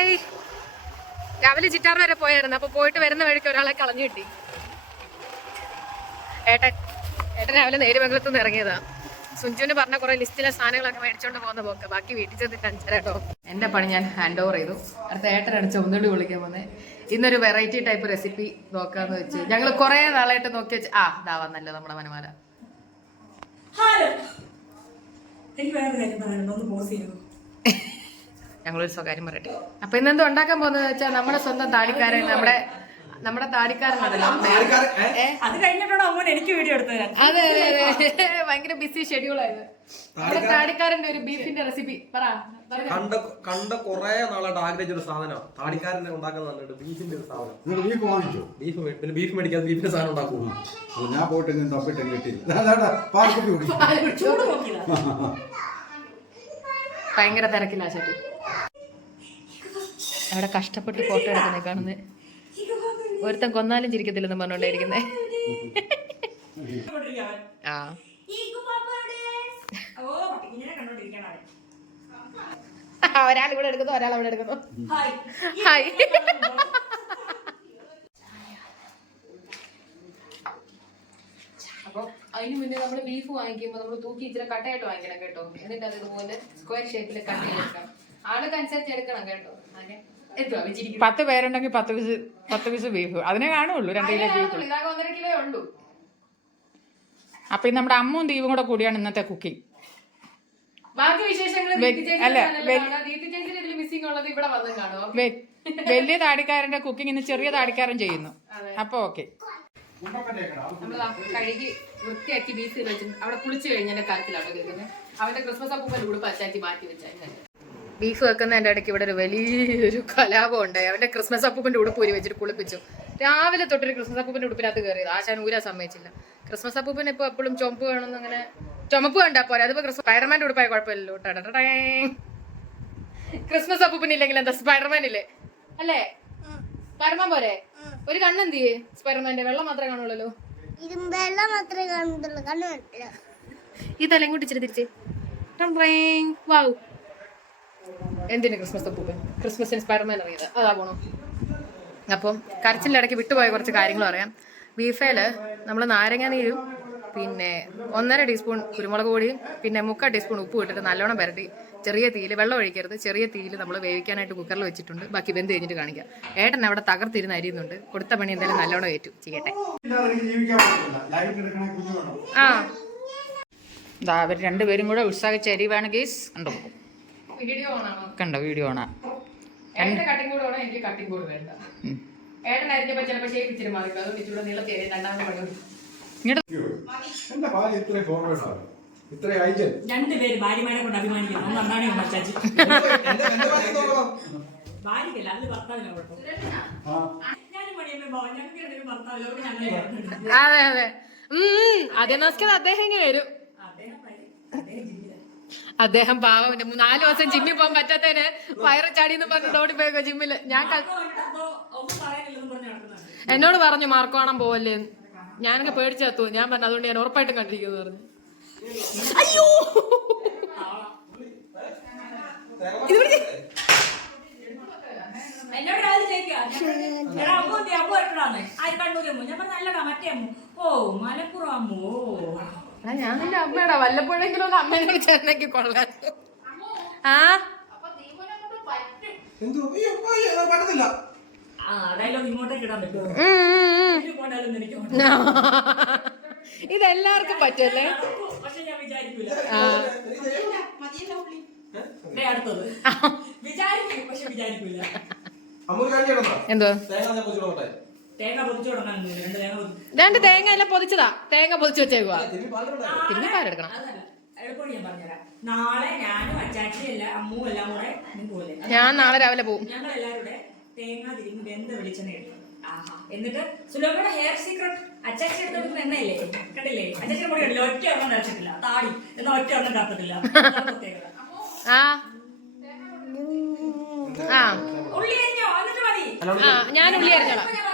Hi രാവിലെ ചിറ്റാർ വരെ പോയായിരുന്നു. അപ്പൊ പോയിട്ട് വരുന്ന വഴിക്ക് ഒരാളെ കളഞ്ഞു കിട്ടി. ഏട്ടൻ ഏട്ടൻ രാവിലെ നേരുമംഗലത്ത് നിന്ന് ഇറങ്ങിയതാ. സുഞ്ചുവിന് പറഞ്ഞ കുറെ ലിസ്റ്റിലെ സാധനങ്ങളൊക്കെ മേടിച്ചോണ്ട് പോകുന്ന പോക്ക്. ബാക്കി വീട്ടിൽ ചെന്നിട്ട് അഞ്ചരട്ടോ എന്റെ പണി ഞാൻ ഹാൻഡ് ഓവർ ചെയ്തു. അടുത്ത ഏട്ടനാണ് ഒന്നുകൂടി വിളിക്കാൻ പോന്നെ ഇന്നൊരു വെറൈറ്റി ടൈപ്പ് റെസിപ്പി നോക്കാന്ന് വെച്ച്. ഞങ്ങൾ കുറെ നാളായിട്ട് നോക്കി വെച്ച് ആ ഇതാ നല്ല നമ്മുടെ മനമാല. എനിക്ക് വേറെ കാര്യം പറയാനുണ്ടോ. ഒന്ന് പോസ് ചെയ്യൂ. ഞങ്ങളൊരു സ്വകാര്യം പറയട്ടെ. അപ്പൊ ഇന്നെന്തോ ഉണ്ടാക്കാൻ പോകുന്നത് വെച്ചാൽ നമ്മുടെ സ്വന്തം താടിക്കാരൻ നമ്മുടെ നമ്മുടെ താടിക്കാരനാണല്ലോ ഏ? അത് കഴിഞ്ഞിട്ടാണ് അമ്മ എനിക്ക് വീഡിയോ എടുത്തു തരാൻ? അതെ അതെ അതെ. ഭയങ്കര ബിസി ഷെഡ്യൂൾ ആയത് നമ്മുടെ താടിക്കാരന്റെ ഒരു ബീഫിന്റെ റെസിപ്പി പറ കണ്ട കണ്ട കൊറേ നാളായിട്ട് ആഗ്രഹിച്ച ഒരു സാധനം താടിക്കാരനെ ഉണ്ടാക്കുന്ന ബീഫിന്റെ ഒരു സാധനം. നിങ്ങൾ ബീഫ് വാങ്ങിച്ചോ? ബീഫ് പിന്നെ ബീഫ് മേടിക്കാതെ ബീഫിന്റെ സാധനം ഉണ്ടാക്കുമോ ഞാൻ പോയിട്ട് ഇങ്ങനെ തപ്പിട്ട് കിട്ടിയില്ല ഭയങ്കര തിരക്കില്ല ചേട്ടി അവിടെ കഷ്ടപ്പെട്ട് ഫോട്ടോ എടുക്കുന്നേ കാണുന്നത് ഒരുത്തൻ കൊന്നാലും ചിരിക്കത്തില്ലെന്ന് പറഞ്ഞോണ്ടായിരിക്കുന്നേ. ആ. ഒരാൾ ഇവിടെ എടുക്കുന്നു ഒരാൾ അവിടെ എടുക്കുന്നു. ഹായ് അപ്പൊ അതിന് മുന്നേ നമ്മൾ ബീഫ് വാങ്ങിക്കുമ്പോൾ നമ്മൾ തൂക്കി ഇച്ചിരി കട്ടയായിട്ട് വാങ്ങിക്കണം കേട്ടോ. എന്നിട്ട് അത് ഇതുപോലെ സ്ക്വയർ ഷേപ്പിൽ കട്ട് ചെയ്തെടുക്കാം. ആൾക്ക് അനുസരിച്ച് എടുക്കണം കേട്ടോ. അങ്ങനെ പത്ത് പേരുണ്ടെങ്കിൽ പത്ത് പീസ് പത്ത് പീസ് ബീഫ് അതിനെ കാണുള്ളൂ രണ്ട് കിലോ ബീഫ് ഒന്നര കിലോ ഉള്ളൂ. അപ്പൊ നമ്മുടെ അമ്മും ദീപും കൂടെ കൂടിയാണ് ഇന്നത്തെ കുക്കിംഗ് ബാക്കി വിശേഷങ്ങൾ വലിയ താടിക്കാരന്റെ കുക്കിംഗ് ഇന്ന് ചെറിയ താടിക്കാരൻ ചെയ്യുന്നു. അപ്പൊ ഓക്കെ കഴുകി വൃത്തിയാക്കി ബീസ് വെച്ചു അവിടെ കുളിച്ചു കഴിഞ്ഞാൽ കേൾക്കുന്നത്. അവന്റെ ക്രിസ്മസ് അപ്പൂപ്പൻ ഉടുപ്പ് അച്ചാറ്റി മാറ്റി വെച്ചാൽ ബീഫ് വെക്കുന്നതിന്റെ ഇടയ്ക്ക് ഇവിടെ ഒരു വലിയൊരു കലാപം ഉണ്ടായി അവന്റെ ക്രിസ്മസ് അപ്പൂപ്പിന്റെ ഉടുപ്പ് ഊരി വെച്ചിട്ട് കുളിപ്പിച്ചു. രാവിലെ തൊട്ടൊരു ക്രിസ്മസ് അപ്പൂപ്പിന്റെ ഉടുപ്പിനകത്ത് കയറിയത്. ആശാൻ ഊരാൻ സമ്മതിച്ചില്ല. ക്രിസ്മസ് അപ്പൂപ്പൻ ഇപ്പോൾ എപ്പോഴും ചുമപ്പ് വേണമെന്ന് അങ്ങനെ ചുമപ്പ് കണ്ടാൽ പോരെ. അതിപ്പോൾ ക്രിസ്മസ് സ്പൈഡർമാന്റെ ഉടുപ്പായ കുഴപ്പമില്ലല്ലോ. ക്രിസ്മസ് അപ്പൂപ്പൻ ഇല്ലെങ്കിൽ എന്താ സ്പൈഡർമാൻ ഇല്ലേ? അല്ലേ? സ്പൈഡർമാൻ പോരെ? ഒരു കണ്ണെന്ത് സ്പൈഡർമാന്റെ വെള്ളം മാത്രമേ കാണുള്ളൂ. ഇതല്ലേ വെള്ളം മാത്രമേ കണ്ണു കണ്ടില്ല ഇതല്ല ഇച്ചിരി തിരിച്ച്. വാവ് എന്തിന് ക്രിസ്മസ് അപ്പൂപ്പൻ ക്രിസ്മസിന് സ്പൈഡർമാൻ അറിയത് അതാ പോണോ. അപ്പം കരച്ചിന്റെ ഇടയ്ക്ക് വിട്ടുപോയ കുറച്ച് കാര്യങ്ങൾ പറയാം. ബീഫേൽ നമ്മൾ നാരങ്ങ നീരും പിന്നെ ഒന്നര ടീസ്പൂൺ കുരുമുളക് പൊടിയും പിന്നെ മുക്കാൽ ടീസ്പൂൺ ഉപ്പ് ഇട്ടിട്ട് നല്ലോണം പുരട്ടി. ചെറിയ തീയിൽ വെള്ളം ഒഴിക്കരുത്. ചെറിയ തീയിൽ നമ്മൾ വേവിക്കാനായിട്ട് കുക്കറിൽ വെച്ചിട്ടുണ്ട്. ബാക്കി വെന്ത് കഴിഞ്ഞിട്ട് കാണിക്കാം. ഏട്ടൻ അവിടെ തകർത്തിരുന്ന് അരിയുന്നുണ്ട് കൊടുത്ത പണി എന്തായാലും നല്ലോണം ഏറ്റു. ചെയ്യട്ടെ. ആ. അവർ രണ്ടുപേരും കൂടെ ഉത്സാഹിച്ച എരിവാണ് ഗീസ് കണ്ടോ വീഡിയോ ഓണാണോ കണ്ടോ വീഡിയോ ഓണാ രണ്ടുപേര് ഭാര്യമാരെ കൊണ്ട് അഭിമാനിക്കുന്നു. ഒന്ന് അണ്ണാണി ഒന്ന് അച്ചാച്ചി. ഭാര്യക്കല്ല അതിന് ഭർത്താവിനാ കുഴപ്പം. അതെ അതെ. ആദ്യം നോക്കിയത് അദ്ദേഹം ഇങ്ങ് വരും. അദ്ദേഹം വരും. അദ്ദേഹം പാവം നാല് ദിവസം ജിമ്മിൽ പോകാൻ പറ്റാത്തതിന് വയറ് ചാടി എന്ന് പറഞ്ഞിട്ട് ഓടിപ്പോയേക്കോ ജിമ്മിൽ. ഞാൻ എന്നോട് പറഞ്ഞു മാർക്ക് കാണാൻ പോവല്ലേ. ഞാനൊക്കെ പേടിച്ചു ഞാൻ പറഞ്ഞു അതുകൊണ്ട് ഞാൻ ഉറപ്പായിട്ടും കണ്ടിരിക്കുന്നു പറഞ്ഞു. അയ്യോ. എന്നോട് അമ്മ ഞാൻ നല്ലടാ മറ്റേ അമ്മ. ഓ മലപ്പുറം അമ്മു ഞാൻ നിന്റെ അമ്മയുടെ. വല്ലപ്പോഴെങ്കിലും ഒന്ന് അമ്മേനോട് ചേർന്നെങ്കിൽ കൊള്ളാം ആ? ഇതെല്ലാവർക്കും പറ്റല്ലേ എന്തോ തേങ്ങ പൊതിച്ചു തുടങ്ങാൻ രണ്ട് തേങ്ങ പൊതി- രണ്ട് തേങ്ങ എല്ലാം പൊതിച്ചതാ. തേങ്ങ പൊതിച്ചു വെച്ചേക്കുവാ? തിരുമ്പി പാലെടുക്കണം അതല്ല എളുപ്പം ഞാൻ പറഞ്ഞുതരാം. നാളെ ഞാനും അച്ചാച്ചി എല്ലാം അമ്മും എല്ലാം കൂടെ പോലെ ഞാൻ നാളെ രാവിലെ പോവും. ഞങ്ങൾ എല്ലാവരും കൂടെ തേങ്ങ തിരിഞ്ഞ് വെന്ത വെളിച്ചെണ്ണ എടുക്കും ആഹാ. എന്നിട്ട് സുലഭയുടെ ഹെയർ സീക്രട്ട് അച്ചാച്ചി എടുത്ത് എണ്ണയില്ലേ? കണ്ടില്ലേ? അച്ചാച്ചിയുടെ മുടി കണ്ടില്ലേ? ഒറ്റ ഒരെണ്ണം നിറച്ചിട്ടില്ല താടി. എന്നാൽ ഒറ്റ ഒരെണ്ണം കത്തത്തില്ല അതാണ് പ്രത്യേകത. ആ. ആ. ഉള്ളി അരിഞ്ഞോ? എന്നിട്ട് മതി. ആ ഞാൻ ഉള്ളി അരിഞ്ഞോളാം. ഇപ്പൊ ഞാൻ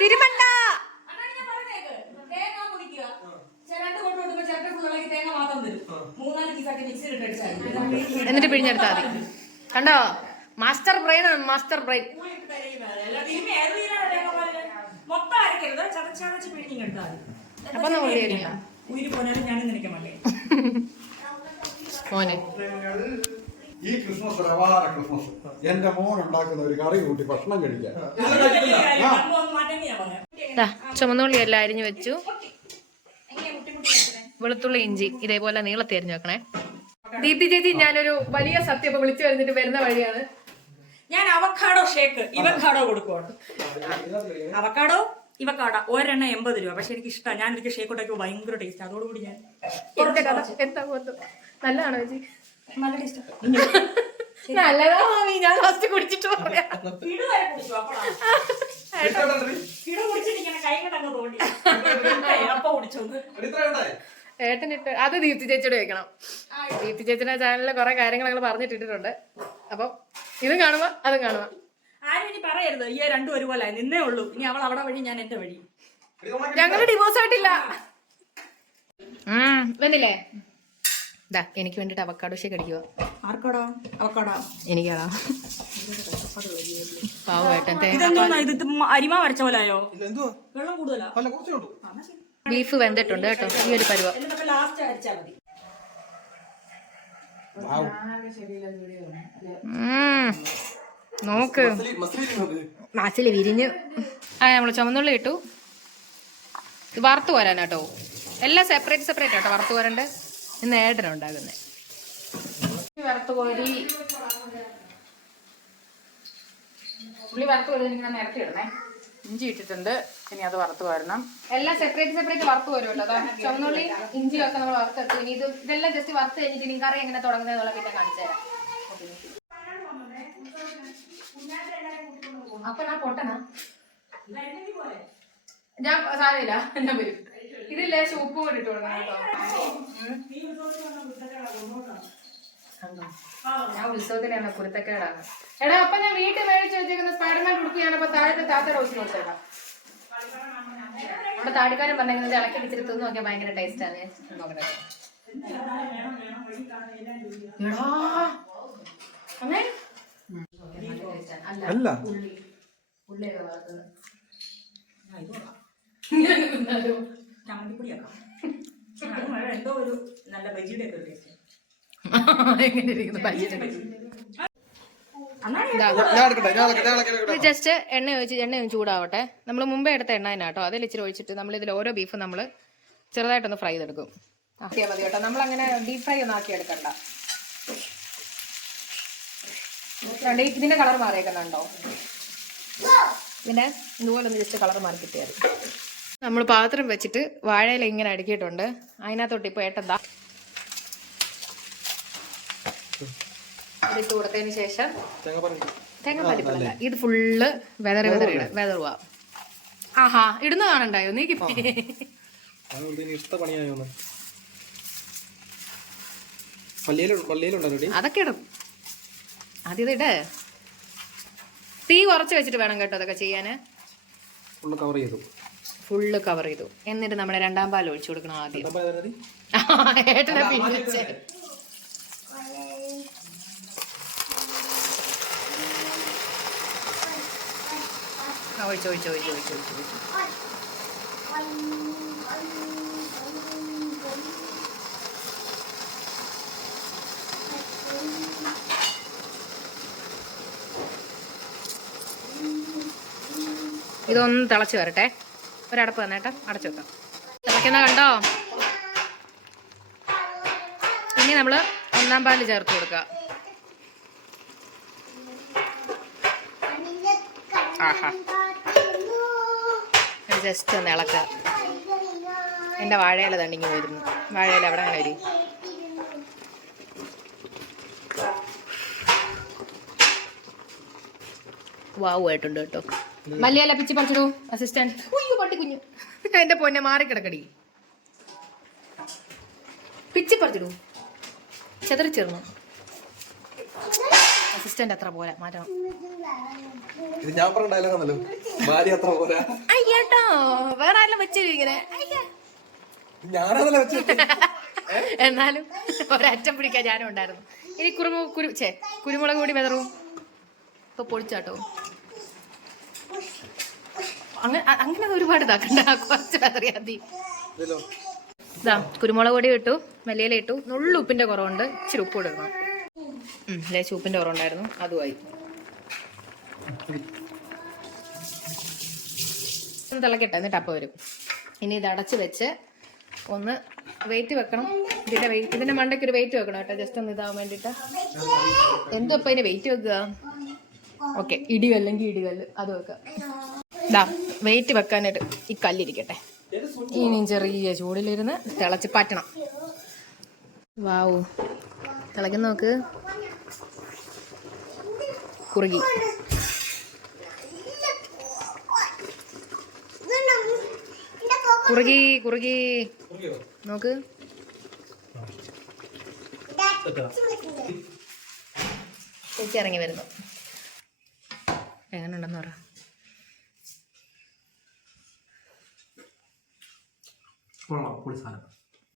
തിരുമണ്ട തേങ്ങ മുറിക്കുക. ഫുള്ളാക്കി തേങ്ങ മാത്രം തരും. മൂന്നാൽ പീസാക്കി മിക്സിയിൽ ഇട്ട് അടിച്ചാൽ എന്നിട്ട് പിഴിഞ്ഞെടുത്താൽ മതി. കണ്ടോ? മാസ്റ്റർ ബ്രെയിൻ ആണ് മാസ്റ്റർ ബ്രെയിൻ മൊത്തം അരക്കരുത്. ചതച്ചതച്ച് പിഴിഞ്ഞെടുത്താൽ മതി. അപ്പൊ നമ്മൾ ശരിയാ. ഉയിര് പോനാലും മോനെ. ഈ ക്രിസ്മസ് പ്രവാഹ ക്രിസ്മസ്. എന്റെ മോൻ ഉണ്ടാക്കുന്ന ഒരു കറി കൂട്ടി ഭക്ഷണം കഴിക്കാൻ. ചുമന്നുള്ളി എല്ലാം അരിഞ്ഞു വെച്ചു? വെളുത്തുള്ളി ഇഞ്ചി ഇതേപോലെ നീളത്തി അരിഞ്ഞു വെക്കണേ. ദീപ്തി ചേച്ചി ഞാനൊരു വലിയ സത്യം ഇപ്പൊ വിളിച്ചു വരുന്നിട്ട് വരുന്ന വഴിയാണ്. ഞാൻ അവക്കാടോ ഷേക്ക് ഇവക്കാടോ കൊടുക്കുവാണ്. അവക്കാടോ ഇവക്കാട ഒരെണ്ണം എൺപത് രൂപ. പക്ഷെ എനിക്ക് ഇഷ്ടമാണ് ഞാൻ എനിക്ക് ഷേക്ക് ഉണ്ടാക്കി ഭയങ്കര ടേസ്റ്റ് അതോടുകൂടി ഞാൻ നല്ലതാണോ ചേച്ചി? നല്ല ടേസ്റ്റ് നല്ലതാ മാമി ഞാൻ ലാസ്റ്റ് കുടിച്ചിട്ട് പറയാം. ഏട്ടനിട്ട് അത് ദീപ്തി ചേച്ചിയോട് ചോദിക്കണം. ദീപ്തി ചേച്ചിയുടെ ചാനലിലെ കുറെ കാര്യങ്ങൾ ഞങ്ങൾ പറഞ്ഞിട്ടിട്ടുണ്ട് അപ്പം ഇതും കാണുമ്പോ അതും കാണുക ആരും ഇനി പറയരുത്. ഈ രണ്ടും ഒരുപോലെ നിന്നേ ഉള്ളൂ. ഇനി അവൾ അവിടെ വഴി ഞാൻ എന്റെ വഴി. ഞങ്ങൾ ഡിവോഴ്സ് ആയിട്ടില്ല. വന്നില്ലേ? ദാ എനിക്ക് വേണ്ടിട്ട് അവക്കാടോ ഷേക്ക് അടിക്കുക ആർക്കോടാ? അവക്കാടാ? എനിക്കാടാ പാവേട്ടൻ അരിമ വരച്ച പോലെയോ വെള്ളം കൂടുതലാ? കുറച്ചേ ഉള്ളൂ. ബീഫ് വെന്തിട്ടുണ്ട് കേട്ടോ. ഈ ഒരു പരുവ. നോക്ക്. മാസിൽ വിരിഞ്ഞ്. ആ നമ്മൾ ചുമന്നുള്ളി ഇട്ടു. ഇത് വറുത്ത് പോരാനാട്ടോ എല്ലാം സെപ്പറേറ്റ് സെപ്പറേറ്റ് ആട്ടോ. വറുത്ത് പോരണ്ട് ഇന്ന് ഏട്ടന ഉണ്ടാകുന്നത് കോരി. ഉള്ളി വറുത്ത് കഴിഞ്ഞ് ഇങ്ങനെ നിരത്തി ഇടണേ. ഇഞ്ചി ഇട്ടിട്ടുണ്ട്. ഇനി അത് വറുത്ത് വരണം എല്ലാം സെപ്പറേറ്റ് സെപ്പറേറ്റ് വറുത്ത് വരുമല്ലോ അതാ ചുവന്നുള്ളി ഇഞ്ചി ഒക്കെ നമ്മൾ വറുത്തെടുത്തു. ഇനി ഇത് ഇതെല്ലാം ജസ്റ്റ് വറുത്ത് കഴിഞ്ഞിട്ട് ഇനി കറി എങ്ങനെ തുടങ്ങുന്നതെന്നുള്ള പിന്നെ കാണിച്ചു തരാം. അപ്പൊ ഞാൻ പൊട്ടനാ? ഞാൻ സാരമില്ല. ഞാൻ വരും. ഇതില്ലേ? സൂപ്പ് കൂടി ഇട്ട് കൊടുക്കണം കേട്ടോ. ഞാൻ ഉത്സവത്തിനാണ് കുരുത്തക്കേടാണ്. എടാ അപ്പൊ ഞാൻ വീട്ടിൽ മേടിച്ച് വെച്ചേക്കുന്ന സ്പൈഡർമാൻ കുടിക്കുകയാണ് അപ്പൊ താഴത്തെ താത്ത റോസിന് കൊടുത്തേടാ. നമ്മുടെ താടിക്കാരൻ പറഞ്ഞത് ഇളക്കി ഇച്ചിരി തിന്ന് നോക്കിയാൽ ഭയങ്കര ടേസ്റ്റ് ആണ്. ഞാൻ നോക്കട്ടെ? അല്ല. അല്ല. ഉള്ളി. ഉള്ളിയൊക്കെ വറുത്തത്. ചമ്മന്തിപ്പൊടിയാക്കാം. അത് മഴ എന്തോ ഒരു നല്ല ബജിയുടെ ഒക്കെ ടേസ്റ്റ് എങ്ങനെ ഇരിക്കുന്നു? ബജറ്റ് ഇതാ. ജസ്റ്റ് എണ്ണ ഒഴിച്ച് എണ്ണ ചൂടാവട്ടെ. നമ്മൾ മുമ്പേ എടുത്ത എണ്ണ തന്നെ കേട്ടോ. അതിൽ ഇച്ചിരി ഒഴിച്ചിട്ട് നമ്മൾ ഇതിൽ ഓരോ ബീഫ് നമ്മൾ ചെറുതായിട്ടൊന്ന് ഫ്രൈ ചെയ്തെടുക്കും. ആക്കിയാൽ മതി കേട്ടോ. നമ്മൾ അങ്ങനെ ഡീപ് ഫ്രൈ ഒന്നും ആക്കി എടുക്കണ്ട. രണ്ട് കളർ മാറിയേക്കുന്നുണ്ടോ? പിന്നെ ഇതുപോലെ ഒന്ന് ജസ്റ്റ് കളർ മാറി കിട്ടിയാൽ നമ്മൾ പാത്രം വെച്ചിട്ട് വാഴയില ഇങ്ങനെ അടുക്കിയിട്ടുണ്ട്. അതിനകത്തോട്ട് ഇപ്പോൾ ഏട്ടന്താ ഇതിട്ട് കൊടുത്തതിന് ശേഷം തേങ്ങാപ്പാലിപ്പല്ല ഇത് ഫുള്ള് വെതറി വെതറി വെതറുക. ആഹാ ഇടുന്ന കാണണ്ടായോ? നീ അതൊക്കെ ഇടും. ആദ്യം ഇടേ. തീ കുറച്ച് വെച്ചിട്ട് വേണം കേട്ടോ അതൊക്കെ ചെയ്യാന്. കവർ ചെയ്തു. ഫുള്ള് കവർ ചെയ്തു. എന്നിട്ട് നമ്മുടെ രണ്ടാം പാൽ ഒഴിച്ചു കൊടുക്കണം ആദ്യം. ഏട്ടനെ പിന്നിച്ച് ആ, ഒഴിച്ചു ഒഴിച്ചു ഒഴിച്ചു ഒഴിച്ചു ഒഴിച്ചു ഒഴിച്ചു. ഇതൊന്ന് തിളച്ച് വരട്ടെ. ഒരടപ്പ് തന്നേട്ടാ അടച്ചു വെക്കാം. തിളയ്ക്കുന്ന കണ്ടോ? ഇനി നമ്മൾ ഒന്നാം പാൽ ചേർത്ത് കൊടുക്കുക. ആഹാ. ജസ്റ്റ് ഒന്ന് ഇളക്കുക. എന്റെ വാഴയില തണ്ടിങ്ങി വരുന്നു വാഴയില അവിടെ അങ്ങനെ വരും? വാവ് ആയിട്ടുണ്ട് കേട്ടോ. മല്ലിയല്ല പിച്ചി പറിച്ചിടൂ അസിസ്റ്റന്റ് പട്ടി കുഞ്ഞു. എന്റെ പൊന്നെ മാറിക്കിടക്കടി. പിച്ചി പറിച്ചിടൂ. ചെതറി ചേർന്നു. അസിസ്റ്റന്റ് അത്ര പോലെ മാറ്റണം. ഇത് ഞാൻ പറഞ്ഞ ഡയലോഗാണല്ലോ ഭാര്യ അത്ര പോരാ അയ്യേട്ടോ വേറെ ആരെല്ലാം വെച്ചു ഇങ്ങനെ. ഞാനതല്ല എന്നാലും ഒരറ്റം പിടിക്കാൻ ഞാനും ഉണ്ടായിരുന്നു. ഇനി കുറുമു കുരു ചേ കുരുമുളക് കൂടി വെതറും. ഇപ്പൊ പൊടിച്ചാട്ടോ. അങ്ങനെ അങ്ങനെ ഒരുപാട് ഇതാക്കണ്ട. കുറച്ച് മതി. ഇതിലോ? ഇതാ കുരുമുളക് പൊടി ഇട്ടു മല്ലിയില ഇട്ടു. നുള്ളു ഉപ്പിന്റെ കുറവുണ്ട്. ഇച്ചിരി ഉപ്പ് കൊടുക്കണം. ലേശം ഉപ്പിന്റെ കുറവുണ്ടായിരുന്നു. അതുമായി ഒന്ന് തിളക്കട്ടെ എന്നിട്ട് അപ്പം വരും. ഇനി ഇത് അടച്ച് വെച്ച് ഒന്ന് വെയിറ്റ് വെക്കണം. ഇതിന്റെ വെയിറ്റ് ഇതിന്റെ മണ്ടയ്ക്ക് ഒരു വെയിറ്റ് വെക്കണം കേട്ടോ. ജസ്റ്റ് ഒന്ന് ഇതാവാൻ വേണ്ടിയിട്ട്. എന്തോ ഇപ്പം അതിന് വെയിറ്റ് വെക്കുക? ഓക്കെ ഇടികല്ലെങ്കിൽ ഇടികല്ല് അത് വെക്കുക ഇതാ വെയിറ്റ് വെക്കാനായിട്ട് ഈ കല്ലിരിക്കട്ടെ. ഇനിയും ചെറിയ ചൂടിലിരുന്ന് തിളച്ച് പറ്റണം. വാവു. തിളയ്ക്കുന്ന നോക്ക്. കുറുകി. കുറുകി കുറുകി. നോക്ക്. ചേച്ചി ഇറങ്ങി വരുന്നു. എങ്ങനെയുണ്ടെന്ന് പറ. കൊള്ളാം പൊളി സാധനം.